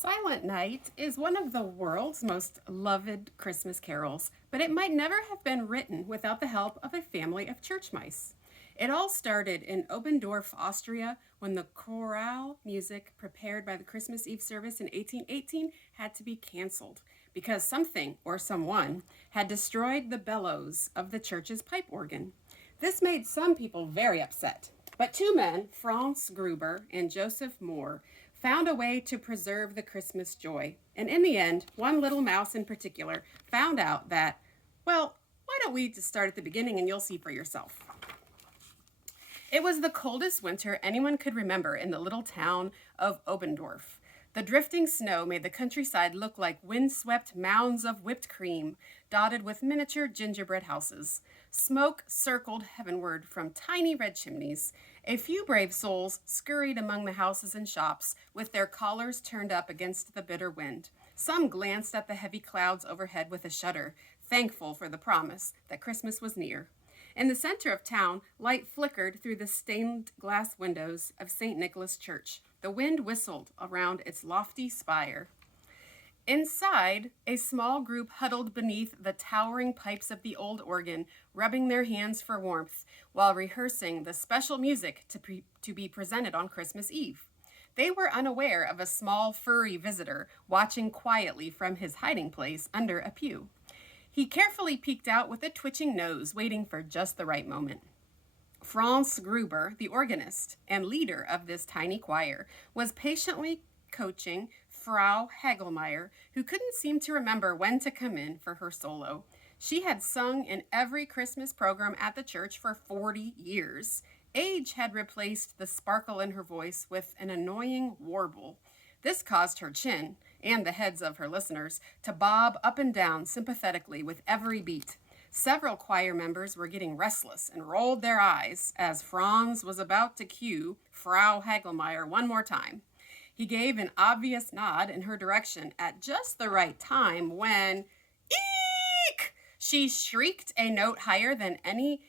Silent Night is one of the world's most loved Christmas carols, but it might never have been written without the help of a family of church mice. It all started in Obendorf, Austria, when the chorale music prepared by the Christmas Eve service in 1818 had to be canceled because something or someone had destroyed the bellows of the church's pipe organ. This made some people very upset, but two men, Franz Gruber and Joseph Moore, found a way to preserve the Christmas joy. And in the end, one little mouse in particular found out that, well, why don't we just start at the beginning and you'll see for yourself. It was the coldest winter anyone could remember in the little town of Obendorf. The drifting snow made the countryside look like windswept mounds of whipped cream, dotted with miniature gingerbread houses. Smoke circled heavenward from tiny red chimneys. A few brave souls scurried among the houses and shops, with their collars turned up against the bitter wind. Some glanced at the heavy clouds overhead with a shudder, thankful for the promise that Christmas was near. In the center of town, light flickered through the stained glass windows of St. Nicholas Church. The wind whistled around its lofty spire. Inside, a small group huddled beneath the towering pipes of the old organ, rubbing their hands for warmth while rehearsing the special music to be presented on Christmas Eve. They were unaware of a small furry visitor watching quietly from his hiding place under a pew. He carefully peeked out with a twitching nose, waiting for just the right moment. Franz Gruber, the organist and leader of this tiny choir, was patiently coaching Frau Hagelmeyer, who couldn't seem to remember when to come in for her solo. She had sung in every Christmas program at the church for 40 years. Age had replaced the sparkle in her voice with an annoying warble. This caused her chin, and the heads of her listeners, to bob up and down sympathetically with every beat. Several choir members were getting restless and rolled their eyes as Franz was about to cue Frau Hagelmeyer one more time. He gave an obvious nod in her direction at just the right time when, eek! She shrieked a note higher than any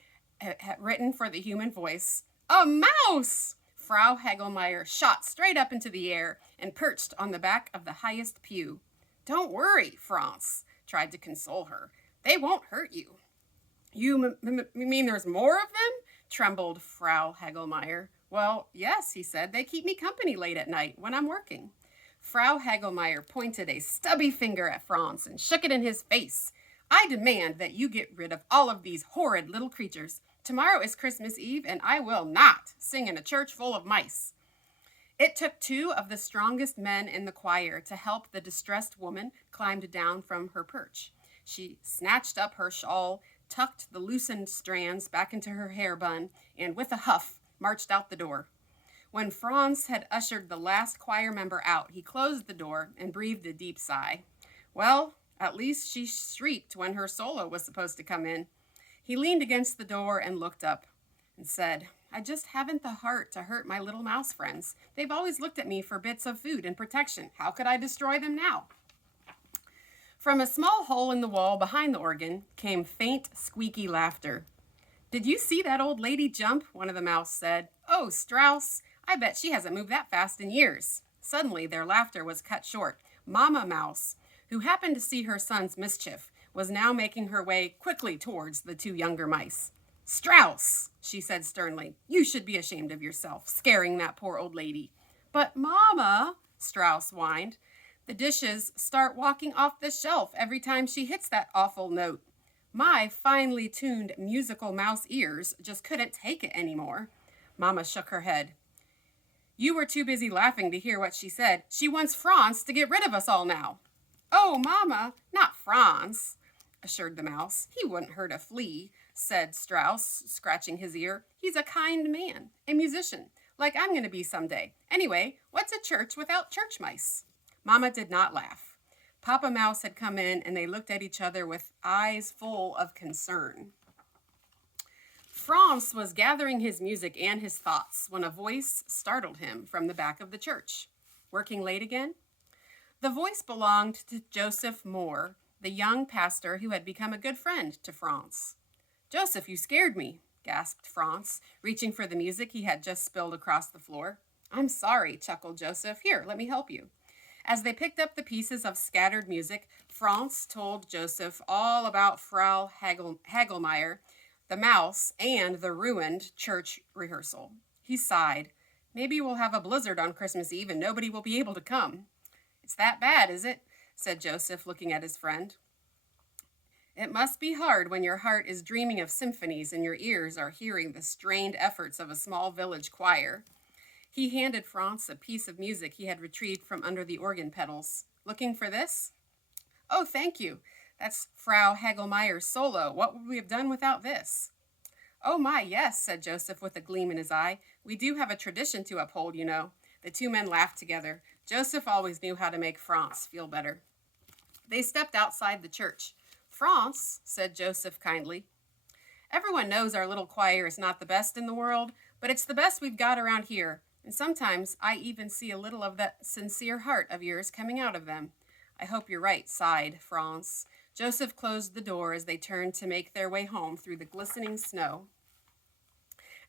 written for the human voice. A mouse! Frau Hagelmeyer shot straight up into the air and perched on the back of the highest pew. Don't worry, Franz tried to console her. They won't hurt you. You mean there's more of them? Trembled Frau Hagelmeyer. Well, yes, he said. They keep me company late at night when I'm working. Frau Hagelmeyer pointed a stubby finger at Franz and shook it in his face. I demand that you get rid of all of these horrid little creatures. Tomorrow is Christmas Eve, and I will not sing in a church full of mice. It took two of the strongest men in the choir to help the distressed woman climb down from her perch. She snatched up her shawl, tucked the loosened strands back into her hair bun, and with a huff, marched out the door. When Franz had ushered the last choir member out, he closed the door and breathed a deep sigh. Well, at least she shrieked when her solo was supposed to come in. He leaned against the door and looked up and said, I just haven't the heart to hurt my little mouse friends. They've always looked at me for bits of food and protection. How could I destroy them now? From a small hole in the wall behind the organ came faint, squeaky laughter. Did you see that old lady jump? One of the mouse said. Oh, Strauss, I bet she hasn't moved that fast in years. Suddenly, their laughter was cut short. Mama Mouse, who happened to see her son's mischief, was now making her way quickly towards the two younger mice. Strauss, she said sternly, you should be ashamed of yourself, scaring that poor old lady. But Mama, Strauss whined, the dishes start walking off the shelf every time she hits that awful note. My finely tuned musical mouse ears just couldn't take it anymore. Mama shook her head. You were too busy laughing to hear what she said. She wants Franz to get rid of us all now. Oh, Mama, not Franz, assured the mouse. He wouldn't hurt a flea, said Strauss, scratching his ear. He's a kind man, a musician, like I'm going to be someday. Anyway, what's a church without church mice? Mama did not laugh. Papa Mouse had come in, and they looked at each other with eyes full of concern. Franz was gathering his music and his thoughts when a voice startled him from the back of the church. Working late again? The voice belonged to Joseph Moore, the young pastor who had become a good friend to Franz. Joseph, you scared me, gasped Franz, reaching for the music he had just spilled across the floor. I'm sorry, chuckled Joseph. Here, let me help you. As they picked up the pieces of scattered music, Franz told Joseph all about Frau Hagelmeyer, the mouse, and the ruined church rehearsal. He sighed. Maybe we'll have a blizzard on Christmas Eve and nobody will be able to come. It's that bad, is it? Said Joseph, looking at his friend. It must be hard when your heart is dreaming of symphonies and your ears are hearing the strained efforts of a small village choir. He handed Franz a piece of music he had retrieved from under the organ pedals. Looking for this? Oh, thank you. That's Frau Hagelmeyer's solo. What would we have done without this? Oh my, yes, said Joseph with a gleam in his eye. We do have a tradition to uphold, you know. The two men laughed together. Joseph always knew how to make Franz feel better. They stepped outside the church. Franz, said Joseph kindly, everyone knows our little choir is not the best in the world, but it's the best we've got around here, and sometimes I even see a little of that sincere heart of yours coming out of them. I hope you're right, sighed Franz. Joseph closed the door as they turned to make their way home through the glistening snow.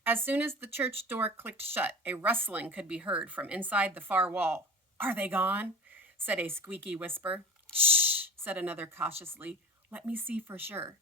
As soon as the church door clicked shut, a rustling could be heard from inside the far wall. Are they gone? Said a squeaky whisper. Shh, said another cautiously. Let me see for sure.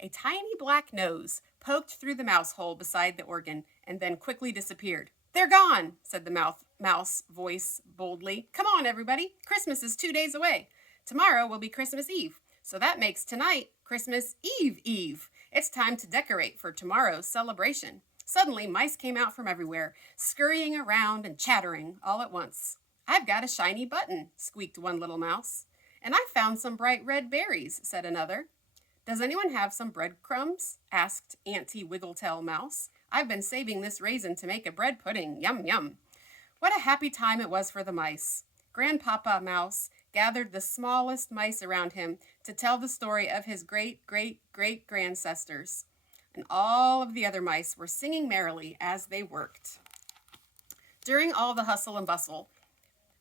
A tiny black nose poked through the mouse hole beside the organ and then quickly disappeared. They're gone, said the mouse voice boldly. Come on, everybody. Christmas is 2 days away. Tomorrow will be Christmas Eve, so that makes tonight Christmas Eve. It's time to decorate for tomorrow's celebration. Suddenly, mice came out from everywhere, scurrying around and chattering all at once. I've got a shiny button, squeaked one little mouse. And I found some bright red berries, said another. Does anyone have some breadcrumbs? Asked Auntie Wiggletail Mouse. I've been saving this raisin to make a bread pudding. Yum, yum. What a happy time it was for the mice. Grandpapa Mouse gathered the smallest mice around him to tell the story of his great-great-great-grandancestors. And all of the other mice were singing merrily as they worked. During all the hustle and bustle,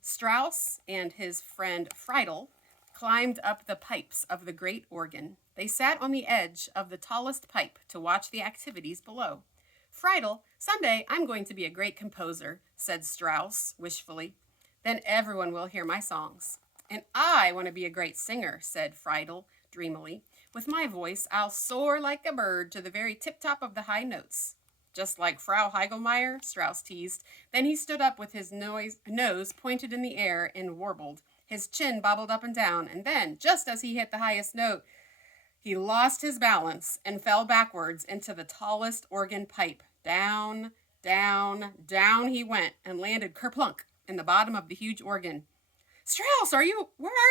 Strauss and his friend Friedel climbed up the pipes of the great organ. They sat on the edge of the tallest pipe to watch the activities below. Friedel, someday I'm going to be a great composer, said Strauss wishfully. Then everyone will hear my songs. And I want to be a great singer, said Friedel dreamily. With my voice, I'll soar like a bird to the very tip-top of the high notes. Just like Frau Hagelmeyer, Strauss teased. Then he stood up with his nose pointed in the air and warbled. His chin bobbled up and down, and then, just as he hit the highest note, he lost his balance and fell backwards into the tallest organ pipe. Down, down, down he went and landed kerplunk in the bottom of the huge organ. Strauss, where are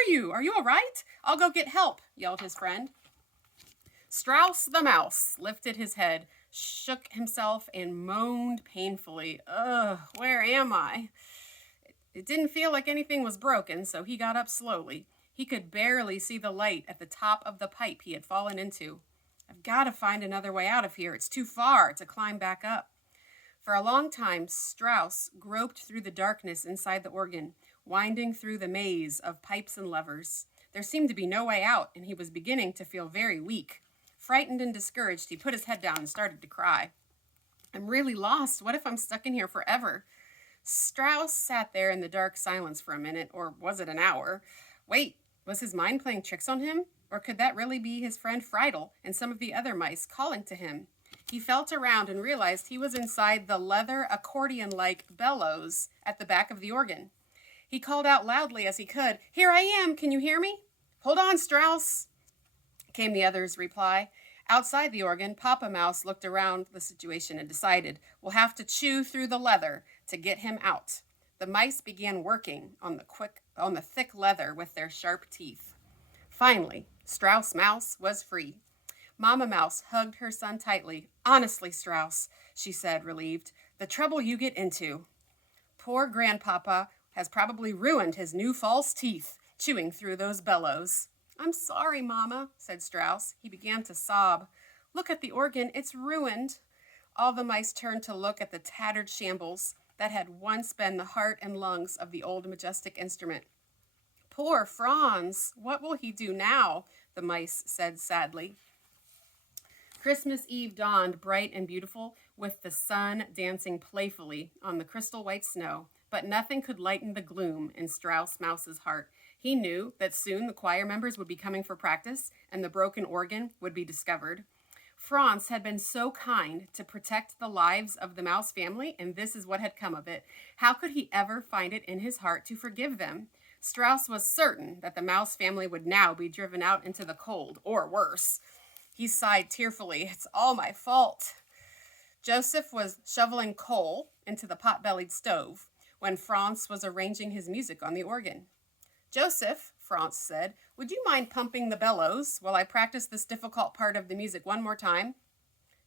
you? Are you all right? I'll go get help, yelled his friend. Strauss the mouse lifted his head, shook himself, and moaned painfully. Ugh, where am I? It didn't feel like anything was broken, so he got up slowly. He could barely see the light at the top of the pipe he had fallen into. I've got to find another way out of here. It's too far to climb back up. For a long time, Strauss groped through the darkness inside the organ, winding through the maze of pipes and levers. There seemed to be no way out, and he was beginning to feel very weak. Frightened and discouraged, he put his head down and started to cry. I'm really lost. What if I'm stuck in here forever? Strauss sat there in the dark silence for a minute, or was it an hour? Wait, was his mind playing tricks on him? Or could that really be his friend Friedel and some of the other mice calling to him? He felt around and realized he was inside the leather accordion-like bellows at the back of the organ. He called out loudly as he could, Here I am, can you hear me? Hold on, Strauss, came the other's reply. Outside the organ, Papa Mouse looked around the situation and decided, we'll have to chew through the leather to get him out. The mice began working on the thick leather with their sharp teeth. Finally, Strauss Mouse was free. Mama Mouse hugged her son tightly. Honestly, Strauss, she said, relieved, the trouble you get into. Poor Grandpapa has probably ruined his new false teeth, chewing through those bellows. I'm sorry, Mama, said Strauss. He began to sob. Look at the organ, it's ruined. All the mice turned to look at the tattered shambles that had once been the heart and lungs of the old majestic instrument. Poor Franz, what will he do now? The mice said sadly. Christmas Eve dawned bright and beautiful, with the sun dancing playfully on the crystal white snow. But nothing could lighten the gloom in Strauss Mouse's heart. He knew that soon the choir members would be coming for practice and the broken organ would be discovered. Franz had been so kind to protect the lives of the Mouse family, and this is what had come of it. How could he ever find it in his heart to forgive them? Strauss was certain that the Mouse family would now be driven out into the cold, or worse. He sighed tearfully. It's all my fault. Joseph was shoveling coal into the pot-bellied stove when Franz was arranging his music on the organ. Joseph, Franz said, would you mind pumping the bellows while I practice this difficult part of the music one more time?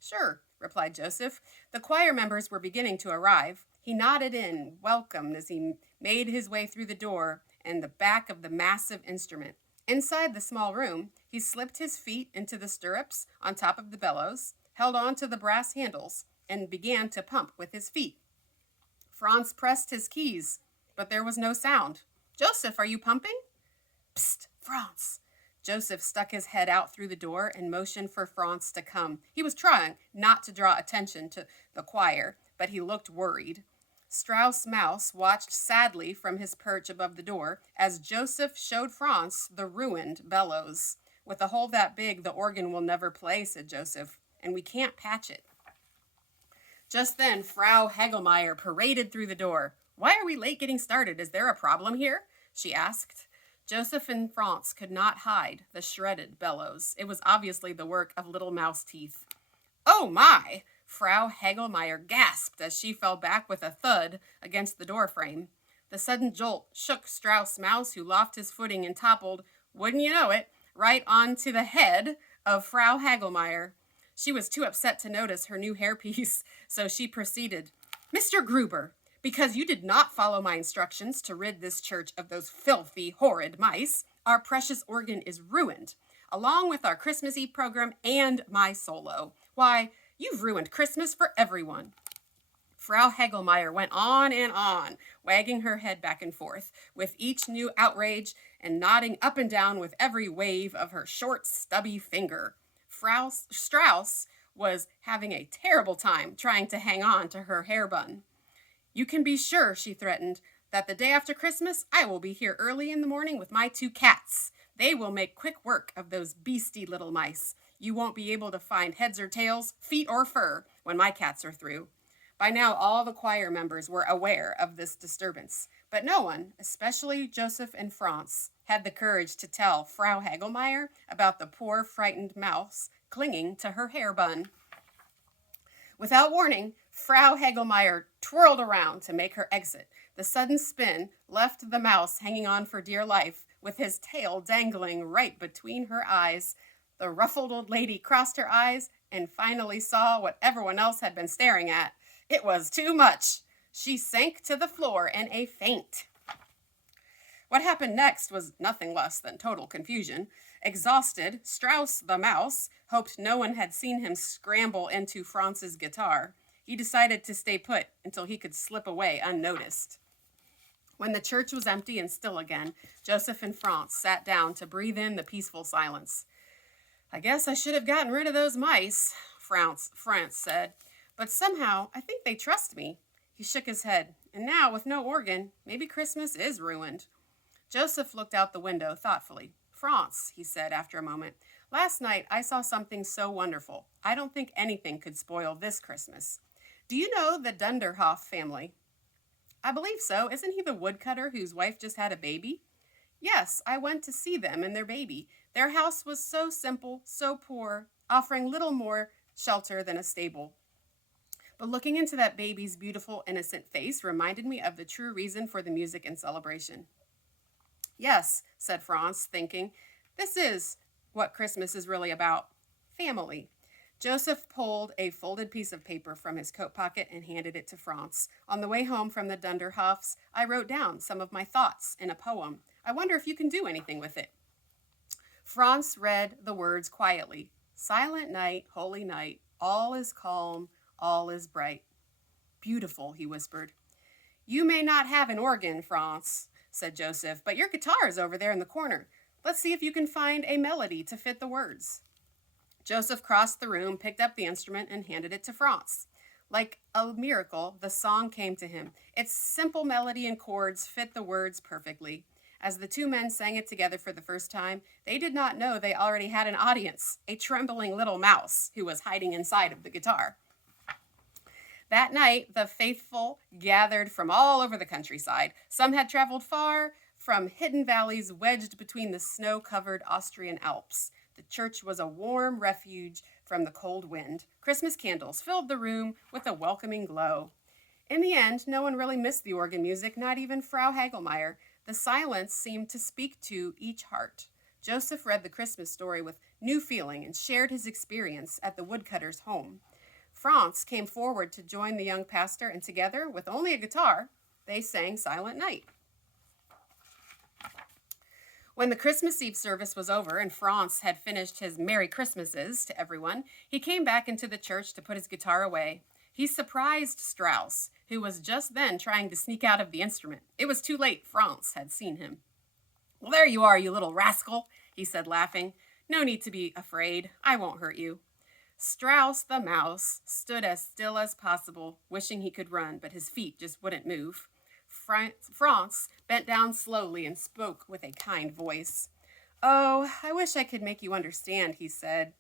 Sure, replied Joseph. The choir members were beginning to arrive. He nodded in welcome as he made his way through the door and the back of the massive instrument. Inside the small room, he slipped his feet into the stirrups on top of the bellows, held on to the brass handles, and began to pump with his feet. Franz pressed his keys, but there was no sound. Joseph, are you pumping? Psst, Franz. Joseph stuck his head out through the door and motioned for Franz to come. He was trying not to draw attention to the choir, but he looked worried. Strauss Mouse watched sadly from his perch above the door as Joseph showed Franz the ruined bellows. With a hole that big, the organ will never play, said Joseph, and we can't patch it. Just then, Frau Hagelmeyer paraded through the door. Why are we late getting started? Is there a problem here? She asked. Joseph and Franz could not hide the shredded bellows. It was obviously the work of little mouse teeth. Oh my! Frau Hagelmeyer gasped as she fell back with a thud against the door frame. The sudden jolt shook Strauss Mouse, who lost his footing and toppled, wouldn't you know it, right onto the head of Frau Hagelmeyer. She was too upset to notice her new hairpiece, so she proceeded. Mr. Gruber, because you did not follow my instructions to rid this church of those filthy, horrid mice, our precious organ is ruined, along with our Christmas Eve program and my solo. Why, you've ruined Christmas for everyone. Frau Hagelmeyer went on, wagging her head back and forth with each new outrage and nodding up and down with every wave of her short, stubby finger. Frau Strauss was having a terrible time trying to hang on to her hair bun. You can be sure, she threatened, that the day after Christmas, I will be here early in the morning with my 2 cats. They will make quick work of those beastly little mice. You won't be able to find heads or tails, feet or fur, when my cats are through. By now, all the choir members were aware of this disturbance, but no one, especially Joseph and Franz, had the courage to tell Frau Hagelmeyer about the poor, frightened mouse clinging to her hair bun. Without warning, Frau Hagelmeyer twirled around to make her exit. The sudden spin left the mouse hanging on for dear life, with his tail dangling right between her eyes. The ruffled old lady crossed her eyes and finally saw what everyone else had been staring at. It was too much. She sank to the floor in a faint. What happened next was nothing less than total confusion. Exhausted, Strauss the mouse hoped no one had seen him scramble into Franz's guitar. He decided to stay put until he could slip away unnoticed. When the church was empty and still again, Joseph and Franz sat down to breathe in the peaceful silence. I guess I should have gotten rid of those mice, Franz said, but somehow I think they trust me. He shook his head, and now with no organ, maybe Christmas is ruined. Joseph looked out the window thoughtfully. Franz, he said after a moment, last night I saw something so wonderful. I don't think anything could spoil this Christmas. Do you know the Dunderhoff family? I believe so. Isn't he the woodcutter whose wife just had a baby? Yes, I went to see them and their baby. Their house was so simple, so poor, offering little more shelter than a stable. But looking into that baby's beautiful, innocent face reminded me of the true reason for the music and celebration. Yes, said Franz, thinking, this is what Christmas is really about. Family. Joseph pulled a folded piece of paper from his coat pocket and handed it to Franz. On the way home from the Dunderhoffs, I wrote down some of my thoughts in a poem. I wonder if you can do anything with it. Franz read the words quietly. Silent night, holy night, all is calm, all is bright. Beautiful, he whispered. You may not have an organ, Franz, said Joseph, but your guitar is over there in the corner. Let's see if you can find a melody to fit the words. Joseph crossed the room, picked up the instrument, and handed it to Franz. Like a miracle, the song came to him. Its simple melody and chords fit the words perfectly. As the two men sang it together for the first time, they did not know they already had an audience, a trembling little mouse who was hiding inside of the guitar. That night, the faithful gathered from all over the countryside. Some had traveled far from hidden valleys wedged between the snow-covered Austrian Alps. The church was a warm refuge from the cold wind. Christmas candles filled the room with a welcoming glow. In the end, no one really missed the organ music, not even Frau Hagelmeyer. The silence seemed to speak to each heart. Joseph read the Christmas story with new feeling and shared his experience at the woodcutter's home. Franz came forward to join the young pastor, and together, with only a guitar, they sang Silent Night. When the Christmas Eve service was over and Franz had finished his Merry Christmases to everyone, he came back into the church to put his guitar away. He surprised Strauss, who was just then trying to sneak out of the instrument. It was too late. Franz had seen him. "Well, there you are, you little rascal," he said, laughing. "No need to be afraid. I won't hurt you." Strauss the mouse stood as still as possible, wishing he could run, but his feet just wouldn't move. Franz bent down slowly and spoke with a kind voice. "Oh, I wish I could make you understand," he said.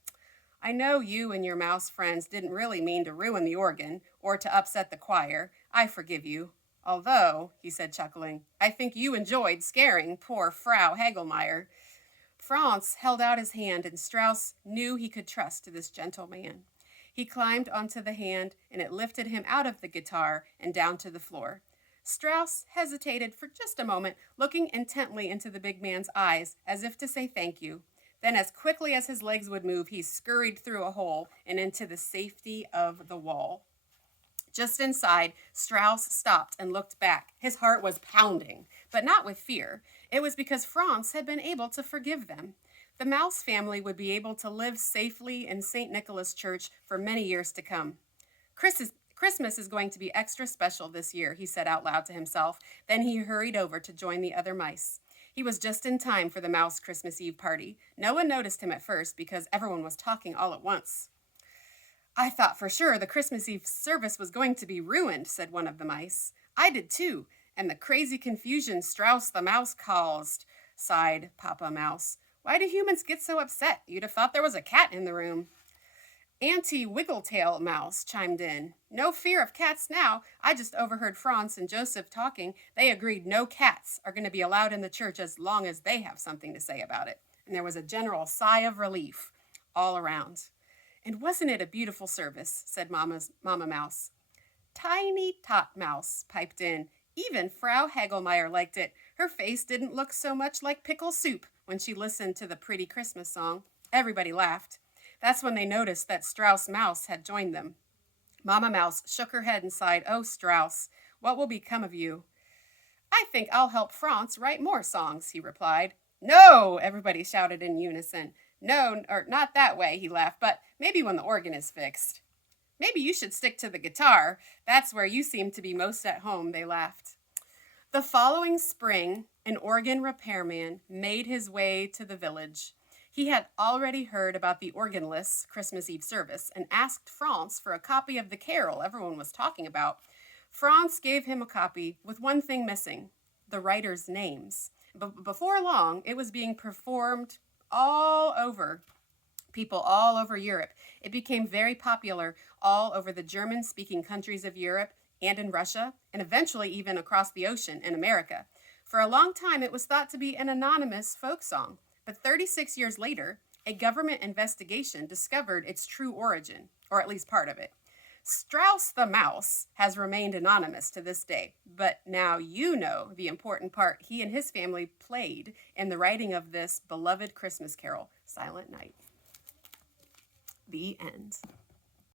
"I know you and your mouse friends didn't really mean to ruin the organ or to upset the choir. I forgive you. Although," he said, chuckling, "I think you enjoyed scaring poor Frau Hagelmeyer." Franz held out his hand, and Strauss knew he could trust this gentle man. He climbed onto the hand, and it lifted him out of the guitar and down to the floor. Strauss hesitated for just a moment, looking intently into the big man's eyes, as if to say thank you. Then, as quickly as his legs would move, he scurried through a hole and into the safety of the wall. Just inside, Strauss stopped and looked back. His heart was pounding, but not with fear. It was because Franz had been able to forgive them. The Mouse family would be able to live safely in St. Nicholas Church for many years to come. Christmas is going to be extra special this year," he said out loud to himself. Then he hurried over to join the other mice. He was just in time for the mouse Christmas Eve party. No one noticed him at first because everyone was talking all at once. "I thought for sure the Christmas Eve service was going to be ruined," said one of the mice. "I did too, and the crazy confusion Strauss the mouse caused," sighed Papa Mouse. "Why do humans get so upset? You'd have thought there was a cat in the room." Auntie Wiggletail Mouse chimed in. "No fear of cats now. I just overheard Franz and Joseph talking. They agreed no cats are going to be allowed in the church as long as they have something to say about it." And there was a general sigh of relief all around. "And wasn't it a beautiful service?" said Mama Mouse. Tiny Tot Mouse piped in. Even Frau Hagelmeyer liked it. Her face didn't look so much like pickle soup when she listened to the pretty Christmas song. Everybody laughed. That's when they noticed that Strauss Mouse had joined them. Mama Mouse shook her head and sighed. "Oh, Strauss, what will become of you?" "I think I'll help Franz write more songs," he replied. "No!" everybody shouted in unison. "No, or not that way," he laughed, "but maybe when the organ is fixed." "Maybe you should stick to the guitar. That's where you seem to be most at home," they laughed. The following spring, an organ repairman made his way to the village. He had already heard about the organless Christmas Eve service and asked Franz for a copy of the carol everyone was talking about. Franz gave him a copy with one thing missing, the writers' names. Before long, it was being performed all over Europe. It became very popular all over the German-speaking countries of Europe and in Russia, and eventually even across the ocean in America. For a long time, it was thought to be an anonymous folk song. But 36 years later, a government investigation discovered its true origin, or at least part of it. Strauss the mouse has remained anonymous to this day, but now you know the important part he and his family played in the writing of this beloved Christmas carol, Silent Night. The end.